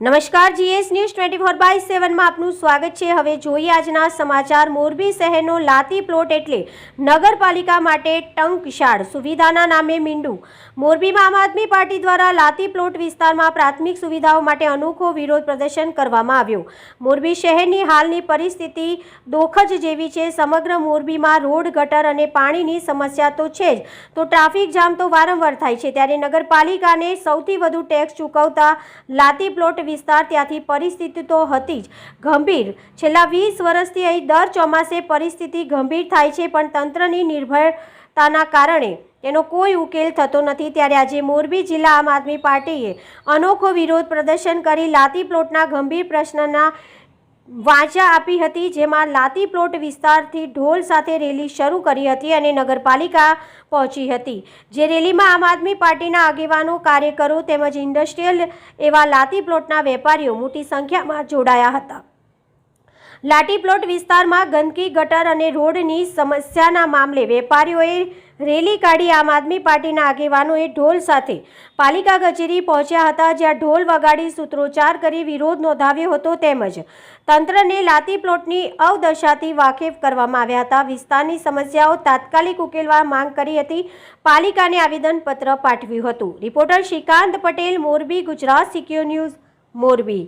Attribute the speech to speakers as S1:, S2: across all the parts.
S1: નમસ્કાર, GS news twenty four by સેવનમાં આપનું સ્વાગત છે. હવે જોઈએ આજના સમાચાર. મોરબી શહેરનો લાતી પ્લોટ એટલે નગરપાલિકા માટે ટંકશાળ. સુવિધાના નામે મીંડું. મોરબીમાં આમ આદમી પાર્ટી દ્વારા લાતી પ્લોટ વિસ્તારમાં પ્રાથમિક સુવિધાઓ માટે અનોખો વિરોધ પ્રદર્શન કરવામાં આવ્યું. મોરબી શહેરની હાલની પરિસ્થિતિ દોખજ જેવી છે. સમગ્ર મોરબીમાં રોડ ગટર અને પાણીની સમસ્યા તો છે જ. તો ટ્રાફિક જામ તો વારંવાર થાય છે. ત્યારે નગરપાલિકાને સૌથી વધુ ટેક્સ ચૂકવતા લાતી પ્લોટ વિસ્તાર ત્યાંથી પરિસ્થિતિ તો હતી જ. ગંભીર. છેલ્લા વીસ વર્ષથી અહીં દર ચોમાસે પરિસ્થિતિ ગંભીર થાય છે, પણ તંત્રની નિર્ભરતાના કારણે તેનો કોઈ ઉકેલ થતો નથી. ત્યારે આજે મોરબી જિલ્લા આમ આદમી પાર્ટીએ અનોખો વિરોધ પ્રદર્શન કરી લાતી પ્લોટના ગંભીર પ્રશ્નના વાંચા આપી હતી, જેમાં લાતી પ્લોટ વિસ્તારથી ઢોલ સાથે રેલી શરૂ કરી હતી અને નગરપાલિકા પહોંચી હતી. જે રેલીમાં આમ આદમી પાર્ટીના આગેવાનો, કાર્યકરો તેમજ ઇન્ડસ્ટ્રીયલ એવા લાતી પ્લોટના વેપારીઓ મોટી સંખ્યામાં જોડાયા હતા. લાટી પ્લોટ વિસ્તારમાં ગંદકી, ગટર અને રોડની સમસ્યાના મામલે વેપારીઓએ રેલી કાઢી આમ આદમી પાર્ટીના આગેવાનોએ ઢોલ સાથે પાલિકા કચેરી પહોંચ્યા હતા, જ્યાં ઢોલ વગાડી સૂત્રોચ્ચાર કરી વિરોધ નોંધાવ્યો હતો તેમજ તંત્રને લાતી પ્લોટની અવદશાથી વાકેફ કરવામાં આવ્યા હતા. વિસ્તારની સમસ્યાઓ તાત્કાલિક ઉકેલવા માંગ કરી હતી. પાલિકાને આવેદનપત્ર પાઠવ્યું હતું. Reporter Shrikant Patel, Morbi, Gujarat secure news, Morbi.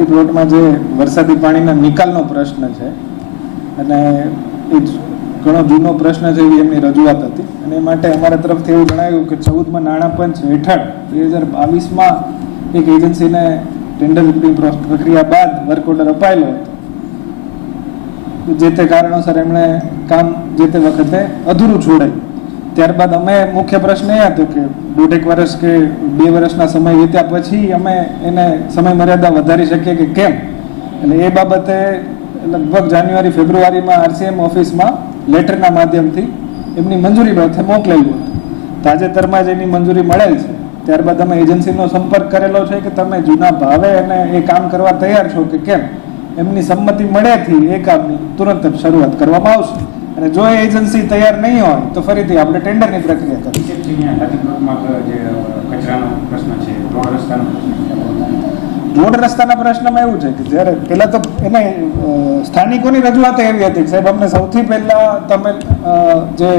S2: રાતી પ્લોટમાં જે વરસાદી પાણીના નિકાલનો પ્રશ્ન છે, અને એ ઘણો જૂનો પ્રશ્ન છે એવી એમની રજૂઆત હતી. અને એ માટે અમારા તરફથી એવું જણાવ્યું કે ચૌદમાં નાણાં પંચ હેઠળ બે હજાર બાવીસમાં એક એજન્સીને ટેન્ડર પ્રક્રિયા બાદ વર્ક ઓર્ડર અપાયેલો હતો. જે તે કારણોસર એમણે કામ જે તે વખતે અધૂરું છોડાયું. ત્યારબાદ અમે મુખ્ય પ્રશ્ન એ હતો કે દોઢેક વર્ષ કે બે વર્ષના સમય વીત્યા પછી અમે એને સમય મર્યાદા વધારી શકીએ કે કેમ? એટલે એ બાબતે લગભગ જાન્યુઆરી, ફેબ્રુઆરીમાં આરસીએમ ઓફિસમાં લેટરના માધ્યમથી એમની મંજૂરી બાબતે મોકલેલું હતું. તાજેતરમાં જ એની મંજૂરી મળેલ છે. ત્યારબાદ અમે એજન્સીનો સંપર્ક કરેલો છે કે તમે જૂના ભાવે અને એ કામ કરવા તૈયાર છો કે કેમ? એમની સંમતિ મળ્યાથી એ કામની તુરંત જ શરૂઆત કરવામાં આવશે. અને જો એ એજન્સી તૈયાર નહીં હોય તો ફરીથી આપણે ટેન્ડરની પ્રક્રિયા
S3: કરીએ. રોડ રસ્તાનો
S2: પ્રશ્નમાં એવું છે કે જ્યારે પહેલાં તો એને સ્થાનિકોની રજૂઆત એવી હતી કે સાહેબ અમને સૌથી પહેલાં તમે જે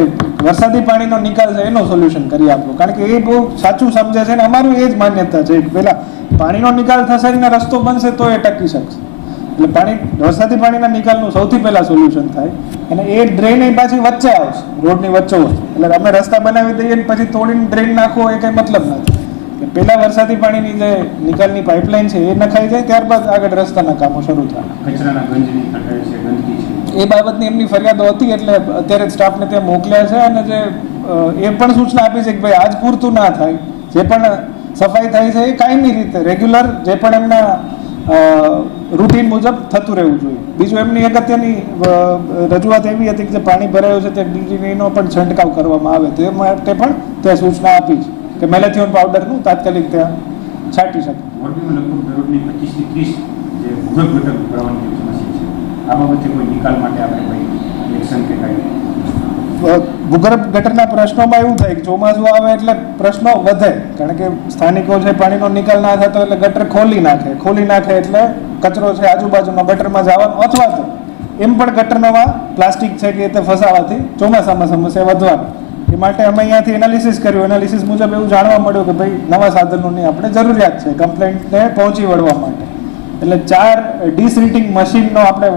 S2: વરસાદી પાણીનો નિકાલ છે એનો સોલ્યુશન કરી આપો. કારણ કે એ બહુ સાચું સમજે છે અને અમારું એ જ માન્યતા છે કે પહેલાં પાણીનો નિકાલ થશે ને રસ્તો બનશે તો એ ટકી શકશે. એટલે પાણી વરસાદી પાણીના નિકાલનું સૌથી પહેલાં સોલ્યુશન થાય અને એ ડ્રેન એ પાછી વચ્ચે આવશે રોડની વચ્ચે એટલે અમે રસ્તા બનાવી દઈએ ને પછી તોડીને ડ્રેન નાખવો એ કંઈ મતલબ નથી. એટલે વરસાદી પાણીની જે નિકાલની પાઇપલાઇન છે એ નખાઈ જાય ત્યારબાદ આગળ રસ્તાના કામો શરૂ થાય. એ બાબતની એમની ફરિયાદો હતી એટલે અત્યારે સ્ટાફને ત્યાં મોકલ્યા છે અને જે એ પણ સૂચના આપી છે કે ભાઈ આજ પૂરતું ના થાય. જે પણ સફાઈ થાય છે એ કાયમી રીતે રેગ્યુલર જે પણ એમના રૂટીન મુજબ થતું રહેવું જોઈએ. બીજું એમની અગત્યની રજૂઆત એવી હતી કે જે પાણી ભરાયું છે તે ડીડીનો પણ છંટકાવ કરવામાં આવે. તે માટે પણ ત્યાં સૂચના આપી છે કે મેલેથિયોન પાવડરનું તાત્કાલિક ત્યાં છાંટી શકે.
S3: આ બાબતે કોઈ નિકાલ માટે આપણે કોઈ એક્શન કે કાંઈ
S2: ભૂગર્ભ ગટરના પ્રશ્નોમાં એવું થાય કે ચોમાસું આવે એટલે પ્રશ્નો વધે. કારણ કે સ્થાનિકો છે પાણીનો નિકાલ ના થતો એટલે ગટર ખોલી નાખે. ખોલી નાખે એટલે કચરો છે આજુબાજુમાં ગટરમાં જવાનો અથવા તો એમ પણ ગટરમાં પ્લાસ્ટિક છે કે તે ફસાવાથી ચોમાસામાં સમસ્યા વધવાની. એ માટે અમે અહીંયાથી એનાલિસિસ કર્યું. એનાલિસિસ મુજબ એવું જાણવા મળ્યું કે ભાઈ નવા સાધનોની આપણે જરૂરિયાત છે. કમ્પ્લેન્ટને પહોંચી વળવા માટે. એટલે ચાર ડિસરીટિંગ મશીનનો આપણે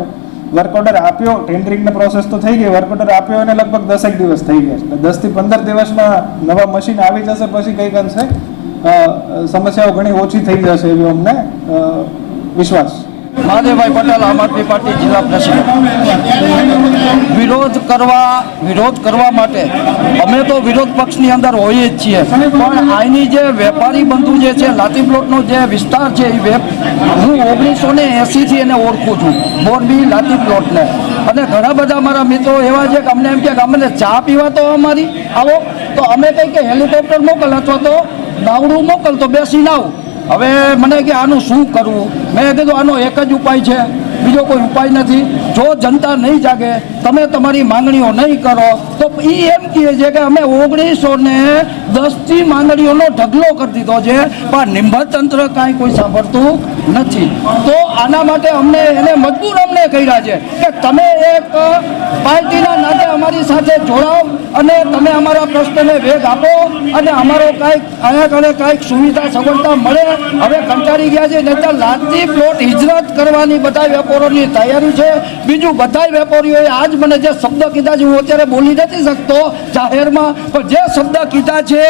S2: વર્ક ઓર્ડર આપ્યો ટેન્ડરિંગની પ્રોસેસ તો થઈ ગઈ વર્ક ઓર્ડર આપ્યો અને લગભગ દસેક દિવસ થઈ ગયા એટલે દસથી પંદર દિવસમાં નવા મશીન આવી જશે, પછી કંઈક અંશે સમસ્યાઓ ઘણી ઓછી થઈ જશે એવો અમને વિશ્વાસ.
S4: મહાદેવભાઈ પટેલ આમ આદમી પાર્ટી જિલ્લા પ્રેસિડેન્ટ. વિરોધ કરવા વિરોધ કરવા માટે અમે તો વિરોધ પક્ષની અંદર હોઈએ જ છીએ. પણ અહીંની જે વેપારી બંધુ જે છે લાતી પ્લોટનો જે વિસ્તાર છે એ વેપ, હું ઓગણીસો ને એંસીથી એને ઓળખું છું, મોરબી લાતી પ્લોટને. અને ઘણા બધા મારા મિત્રો એવા છે કે અમને એમ કે અમને ચા પીવા તો અમારી, આવો, તો અમે કંઈ કે હેલિકોપ્ટર મોકલ અથવા તો નાવડું મોકલ તો બેસી આવું. હવે મને કે આનું શું કરવું? મેં કીધું, આનો એક જ ઉપાય છે. બીજો કોઈ ઉપાય નથી. જો જનતા નહીં જાગે, તમે તમારી માંગણીઓ નહીં કરો, તો એ એમ કહે છે કે અમે ઓગણીસો ને દસથી માંગણીઓનો ઢગલો કરી દીધો છે. પણ નિંબત તંત્ર કાંઈ કોઈ સાંભળતું નથી. તો આના માટે અમને એને મજબૂર અમને કર્યા છે કે તમે એક પાર્ટીના નાતે અમારી સાથે જોડાવ અને તમે અમારા પ્રશ્નને વેગ આપો અને અમારો કાંઈક આયા કારણે કાંઈક સુવિધા સગવડતા મળે. હવે કંટાળી ગયા છે નહીં તો લાદતી પ્લોટ હિજરત કરવાની બધા વેપારીઓની તૈયારી છે. બીજું બધા વેપારીઓએ આજ મને જે શબ્દ કીધા છે, હું અત્યારે બોલી નથી શકતો જાહેરમાં, પણ જે શબ્દ કીધા છે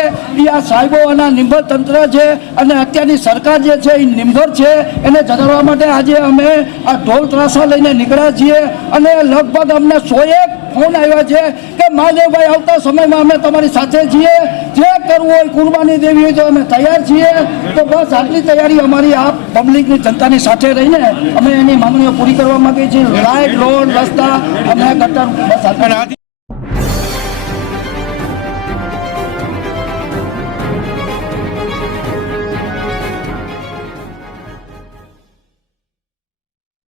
S4: એ આ સાહેબોના નિંભર તંત્ર છે અને અત્યારની સરકાર જે છે એ નિંભર છે. એને જગાડવા માટે આજે અમે આ ઢોલ ત્રાસા લઈને નીકળ્યા છીએ અને લગભગ અમને સોએક ફોન આવ્યા છે કે મહાદેવભાઈ, આવતા સમયમાં અમે તમારી સાથે છીએ. જે કરવું હોય કુરબાની દેવી હોય તો અમે તૈયાર છીએ. તો બસ આટલી તૈયારી અમારી આ પબ્લિકની જનતાની સાથે રહીને અમે એની માંગણીઓ પૂરી કરવા માંગીએ છીએ. લાઇટ રોડ રસ્તા અને ગટર, બસ